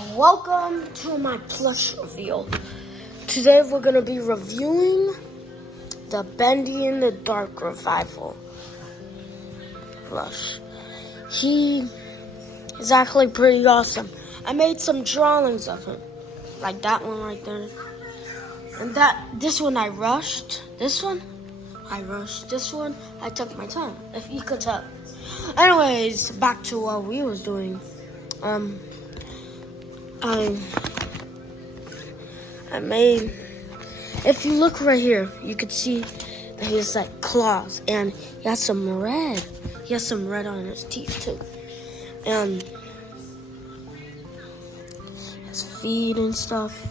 Welcome to my plush reveal. Today we're going to be reviewing the Bendy in the Dark Revival plush. He is actually pretty awesome. I made some drawings of him, like that one right there. And this one I rushed. This one I rushed. This one I took my time, if you could tell. Anyways, back to what we was doing. I made, if you look right here, you could see that he has like claws and he has some red. He has some red on his teeth too. And his feet and stuff.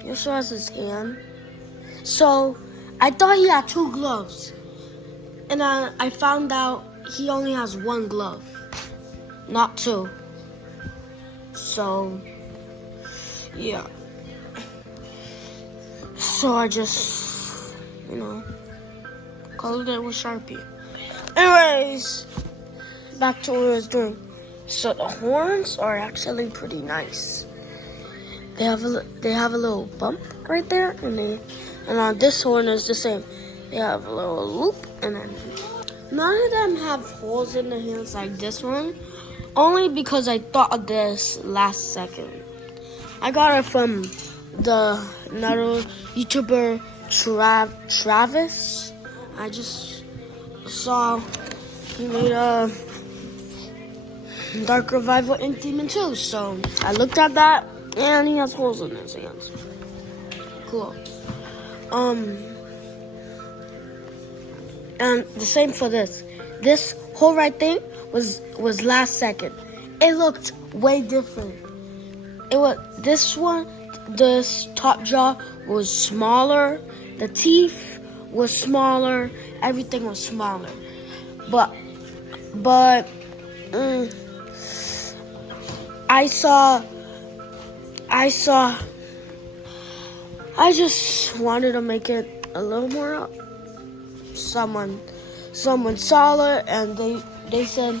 He also has his hand. So I thought he had 2 gloves. And I found out he only has 1 glove, not 2. So yeah. So I just, colored it with Sharpie. Anyways, back to what I was doing. So the horns are actually pretty nice. They have a little bump right there, and on this horn is the same. They have a little loop, and then none of them have holes in the hands like this one. Only because I thought of this last second. I got it from another YouTuber, Travis. I just saw he made a Dark Revival Ink Demon too. So I looked at that, and he has holes in his hands. Cool. And the same for this. This whole right thing was last second. It looked way different. This top jaw was smaller. The teeth was smaller. Everything was smaller. But I just wanted to make it a little more someone saw it, and they said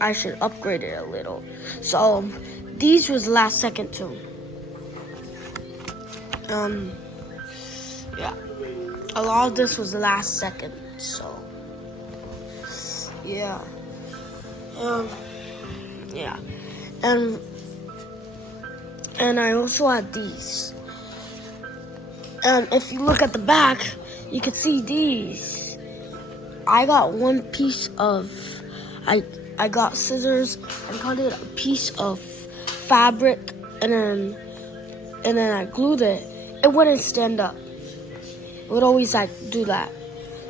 I should upgrade it a little. So these was last second too. Yeah, a lot of this was last second. So yeah, yeah, and I also had these. And if you look at the back, you can see these. I got one piece of, I got scissors and cut it a piece of fabric, and then I glued it. It wouldn't stand up. It would always do that.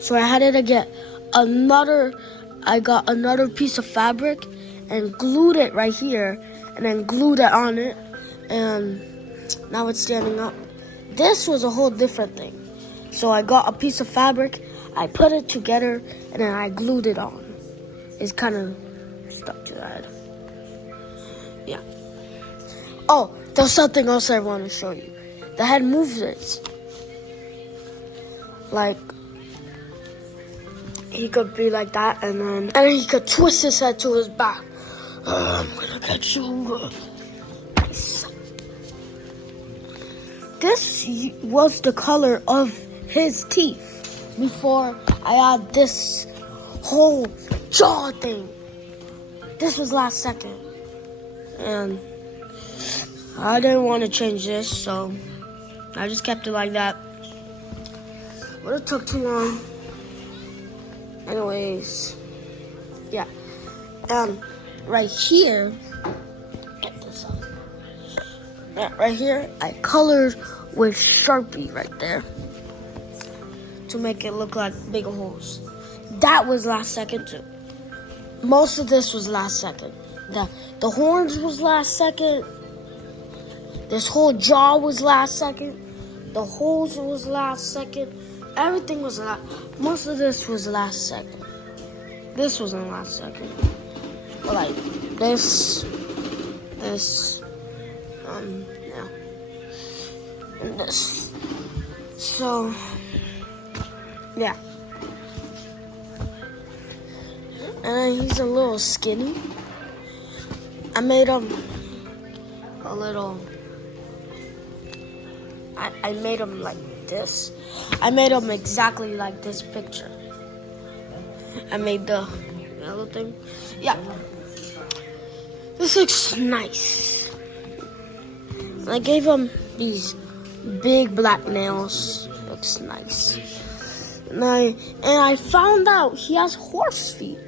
So I had to get I got another piece of fabric and glued it right here, and then glued it on it, and now it's standing up. This was a whole different thing. So I got a piece of fabric, I put it together, and then I glued it on. It's kind of stuck to the head. Yeah. Oh, there's something else I want to show you. The head moves it. Like, he could be like that, and he could twist his head to his back. I'm gonna get you. This was the color of his teeth before I had this whole jaw thing. This was last second, and I didn't want to change this, so I just kept it like that. Would have took too long. Anyways, yeah. Right here, get this up. Yeah, right here, I colored with Sharpie right there to make it look like bigger holes. That was last second too. Most of this was last second. The horns was last second. This whole jaw was last second. The holes was last second. Everything was last. Most of this was last second. This wasn't last second. But like this, yeah, and this. So, yeah. And he's a little skinny. I made him a little. I made them like this. I made them exactly like this picture. I made the yellow thing. Yeah. This looks nice. I gave him these big black nails. Looks nice. And I found out he has horse feet.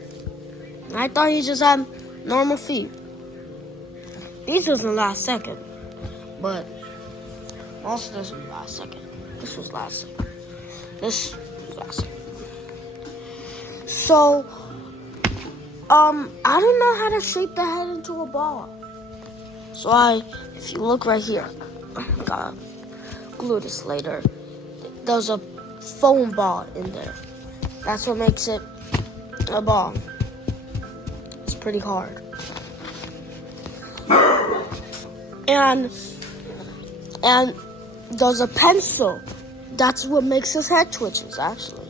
I thought he just had normal feet. These was the last second, but most of this was last second. This was last second. This was last second. So, I don't know how to shape the head into a ball. So if you look right here, I gotta glue this later. There's a foam ball in there. That's what makes it a ball. It's pretty hard. And there's a pencil. That's what makes his head twitches, actually.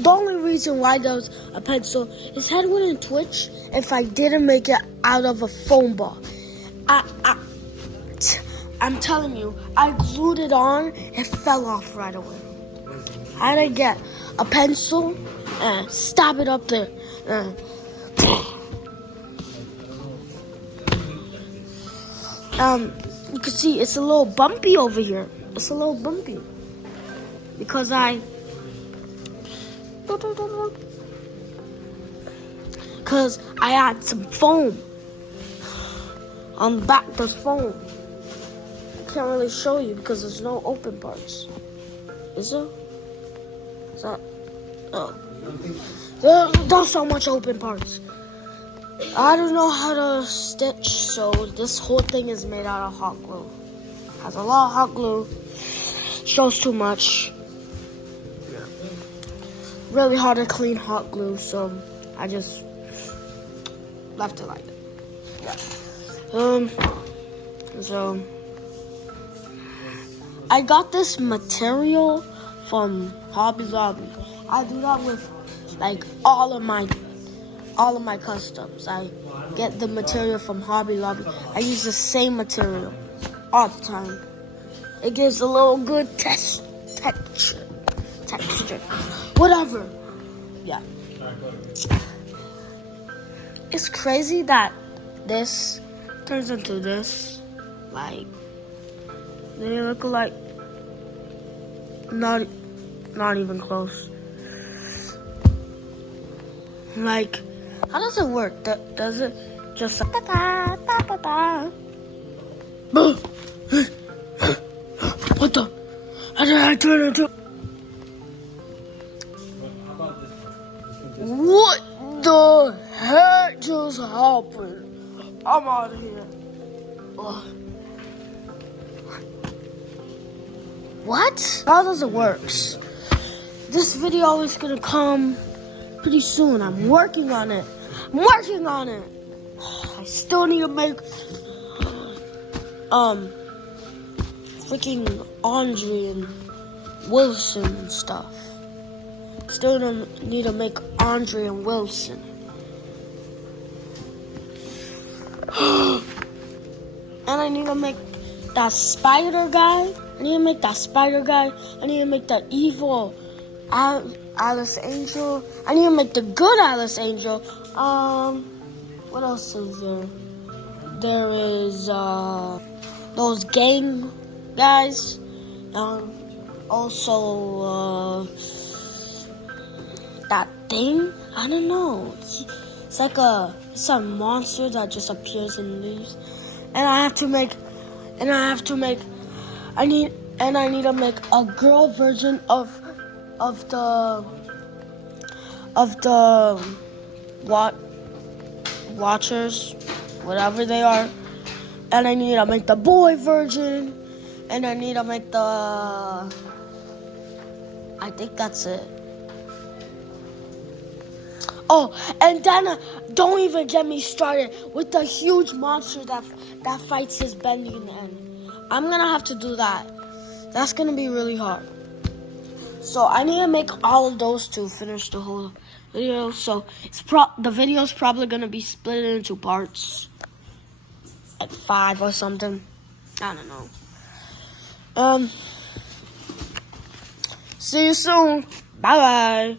The only reason why there's a pencil, his head wouldn't twitch if I didn't make it out of a foam ball. I'm telling you, I glued it on, it fell off right away. I had to get a pencil and stab it up there. You can see it's a little bumpy over here. It's a little bumpy because I had some foam on the back. There's foam. I can't really show you because there's no open parts. Is there? Is that? Oh, there's so much open parts. I don't know how to stitch, so this whole thing is made out of hot glue. Has a lot of hot glue. Shows too much. Really hard to clean hot glue, so I just left it like that. Yeah. So I got this material from Hobby Lobby. I do that with like all of my customs. I get the material from Hobby Lobby. I use the same material all the time. It gives a little good texture. Whatever. Yeah. It's crazy that this turns into this. Like, they look like not even close. Like, how does it work? Does it just What the? How did I turn into? What the heck just happened? I'm out of here. Ugh. What? How does it work? This video is gonna come pretty soon. I'm working on it. I still need to make freaking Andre and Wilson and stuff. Still need to make Andre and Wilson. And I need to make that spider guy. I need to make that evil Alice Angel. I need to make the good Alice Angel. What else is there? There is those gang guys. Also that thing. I don't know. It's like a monster that just appears in leaves. And I need to make a girl version of the watchers, whatever they are. And I need to make the boy version. And I need to make I think that's it. Oh, and then don't even get me started with the huge monster that fights his Bendy in the end. I'm gonna have to do that. That's gonna be really hard. So I need to make all of those to finish the whole video. So the video is probably gonna be split into parts. like 5 or something. I don't know. See you soon. Bye bye.